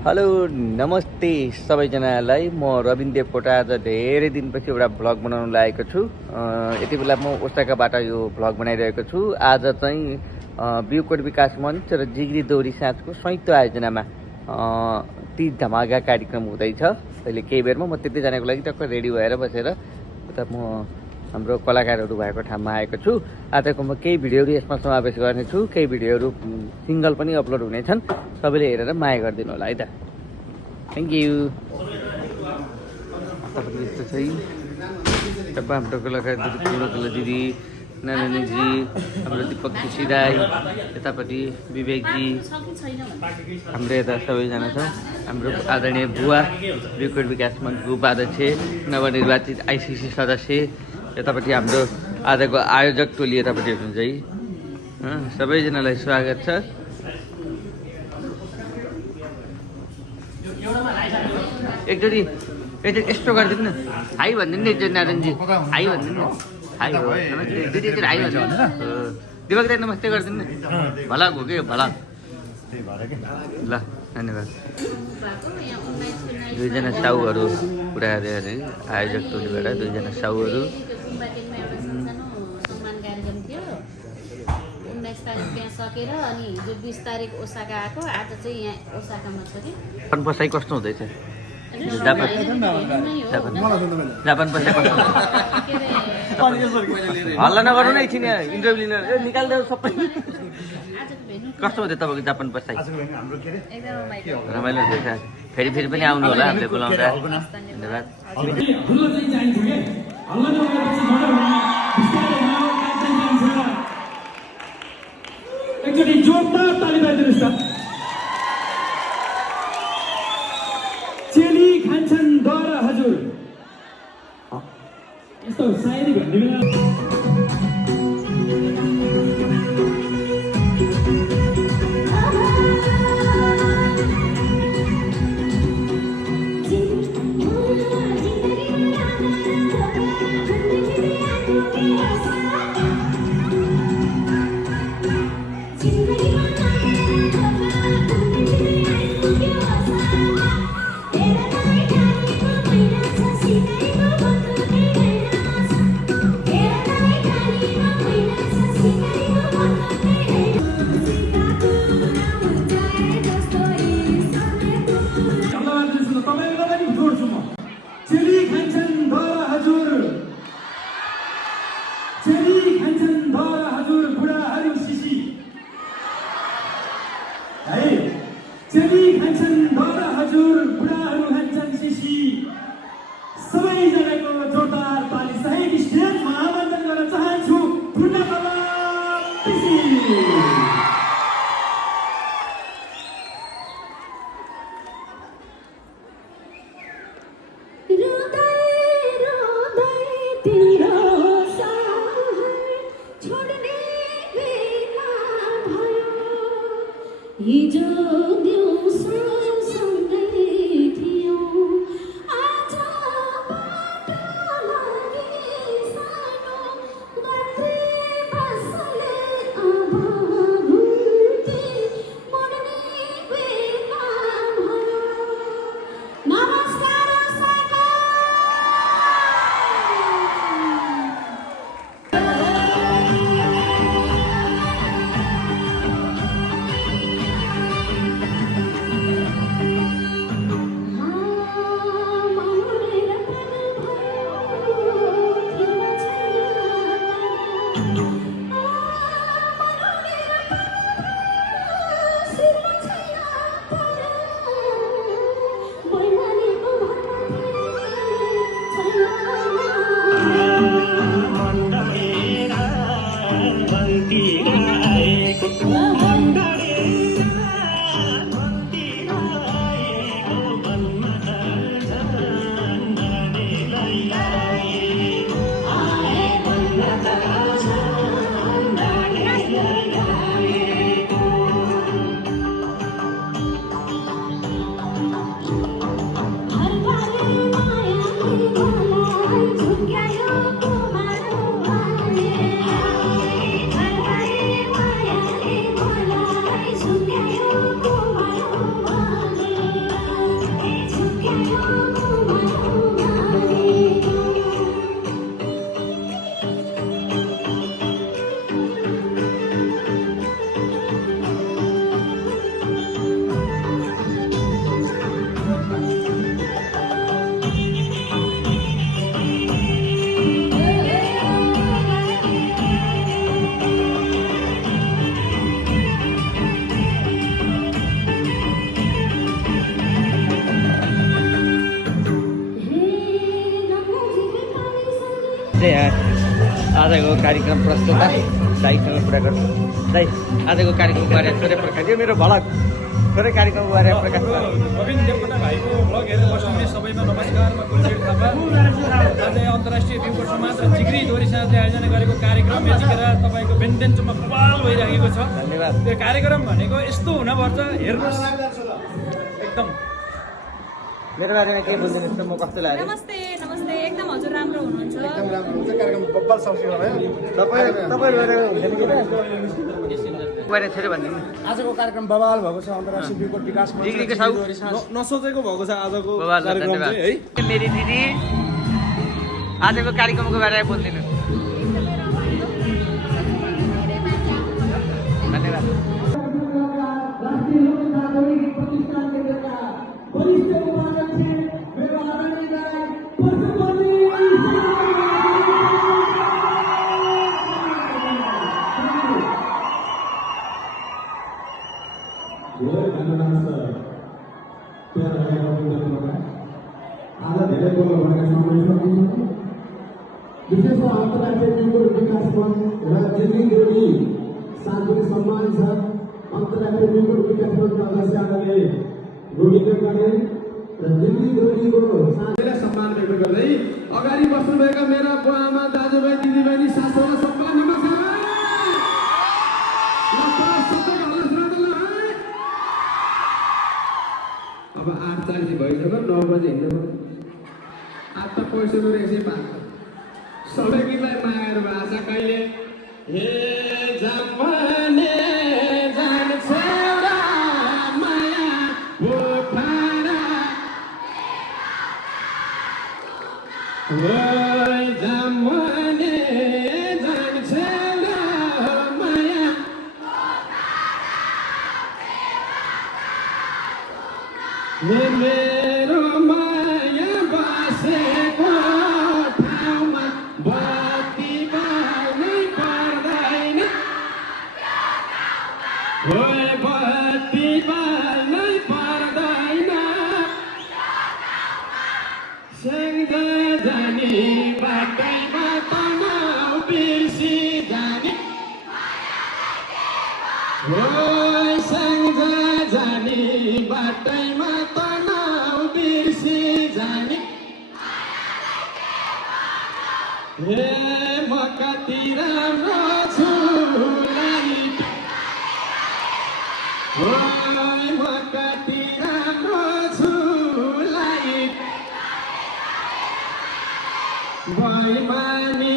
Hello नमस्ते सबैजनालाई। म रविन देवकोटा आज धेरै दिनपछि एउटा भ्लग बनाउन लागेको छु। यति बेला म ओसाकाबाट यो भ्लग बनाइरहेको छु। आज चाहिँ बिउकोट विकास मञ्च र जिग्री दोहोरी साँझको संयुक्त आयोजनामा ती धमाका कार्यक्रम हुँदैछ। अहिले केही बेरमा म त्यति जानको लागि टक्क रेडी भएर बसेर उता म हाम्रो कलाकारहरू भएको ठाउँमा आएको छु। आजको म केही भिडियोहरू यसमा समावेश गर्नेछु, केही भिडियोहरू सिङ्गल पनि अपलोड हुनेछन्। सबैले हेरेर माया गरिदिनु होला है त। Thank you. तपाईँको यस्तो छ तपाईँ हाम्रो कलाकार दिदी नारायणजी, हाम्रो दिपक केसी राई, यतापट्टि विवेकजी, हाम्रो यता सबैजना छ। हाम्रो आदरणीय बुवा बिउकोट विकास मञ्चको उपाध्यक्ष, नवनिर्वाचित आइसिसी सदस्य, यतापट्टि हाम्रो आजको आयोजक टोली यतापट्टि हुनुहुन्छ है। सबैजनालाई स्वागत छ। एकचोटि यस्तो गरिदिनु न, हाई भनिदिनु नि एकचोटि नारायणजी, हाई भनिदिनु न। हाई हो, नमस्ते दिदी, एकचोटि हाई भनिदिनु। दिपक दाइ नमस्ते गरिदिनु न। भला हो कि भला। ल धन्यवाद। दुईजना साउहरू पुरा अरे आयोजक टोलीबाट दुईजना साउहरू। 19 तारिक त्यहाँ सकेर अनि हिजो 20 तारिक ओसाका आएको। आज चाहिँ यहाँ ओसाकामा छ कि जापान बसाइ कस्तो हुँदैछ? जापान बसाइ कस्तो? हल्ला नगर्नु न, एकछिन यहाँ इन्टरभ्यू लिन निकाल्दै सबै। कस्तो हुँदै तपाईँको जापान बसाइ? रमाइलो हुँदैछ। फेरि पनि आउनु होला, हामीले बोलाउँदा। धन्यवाद। एकचोटि जोरदार ताली बजाइदिनुहोस् त। चेली खान्छन् दर हजुर, यस्तो सायरी भन्ने बेला सबैजनाको जोरदार ताली सहित स्टेजमा आमन्त्रण गर्न चाहन्छु पूर्णकला केसी। चाहिँ यहाँ आजको कार्यक्रम प्रस्तुता दाइसँग कुरा गर्छु। दाइ, आजको कार्यक्रमको बारेमा थोरै प्रकाश यो मेरो भलक थोरै कार्यक्रमको बारेमा प्रकाश गर्नु। रविन्द्र देवकोटा भाइको भ्लग हेरेर बस्नुहुने सबैमा नमस्कार। म कुलदेव थापा। आज अन्तर्राष्ट्रिय बिउको समाज र जिग्री दोहोरी समाजले आयोजना गरेको कार्यक्रम यतिखेर तपाईँको बेन्डेन्चोमा बवाल भइरहेको छ। धन्यवाद। त्यो कार्यक्रम भनेको यस्तो हुनपर्छ, हेर्नुहोस् एकदम। मेरो बारेमा केही बुझ्दैन त म कस्तो लाग्यो? नमस्ते नमस्ते, एकदम हजुर राम्रो हुनुहुन्छ। बारे छोरी भनिदिनु। आजको कार्यक्रम बवाल भएको छ। अन्तर्राष्ट्रिय बिउको विकास डिग्रीको साउ नसोचेको भएको छ आजको बवाल, कार्यक्रम धन्यवाद। चाहिँ है। मेरी दिदी आजको कार्यक्रमको बारेमा बोलिदिनु। धन्यवाद। आज धेरै कुरो भनेर समय सकिन्छ। विशेष त अन्तर्राष्ट्रिय बिउको विकास मञ्च र जिल्ली देवी साथीको सम्मान छ। अन्तर्राष्ट्रिय बिउको विकास मञ्च अध्यक्षले गोविन्द गरे र जिल्ली देवीको साथीलाई सम्मान व्यक्त गर्दै अगाडि बस्नुभएका मेरा बुवाआमा, दाजुभाइ, दिदीबहिनी, सासूलाई सम्मान नमस्कार। अब 8:40 भइसक्यो, 9 बजे हिँड्नु पर्यो। 8 त पैसाको रहेछ पाएको। सबै गीतलाई मागेर भाषा कहिले हे जमाने जान्छ र माया पोखरा ओइ जमाने जान्छ र माया मेरो माया बसेको ठाउँमा बत्ती बाल्नै पर्दैन। ओए बत्ती बाल्नै पर्दैन। सँगै जाने बाटैमा तनाउ बिर्सी जाने। ओए सँगै जाने बाटैमा तनाउ बिर्सी जाने। हे म कति राम्रो छु लाइट। ओए म कति राम्रो छु लाइट। बैमानी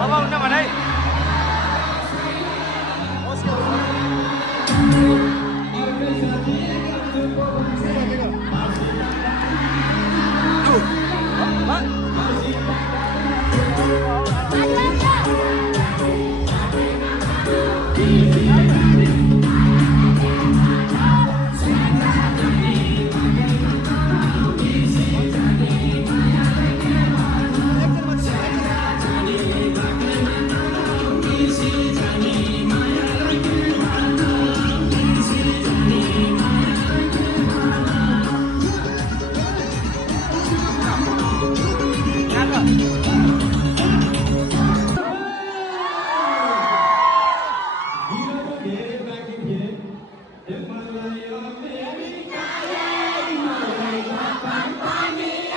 अब हुन्न भने Hey,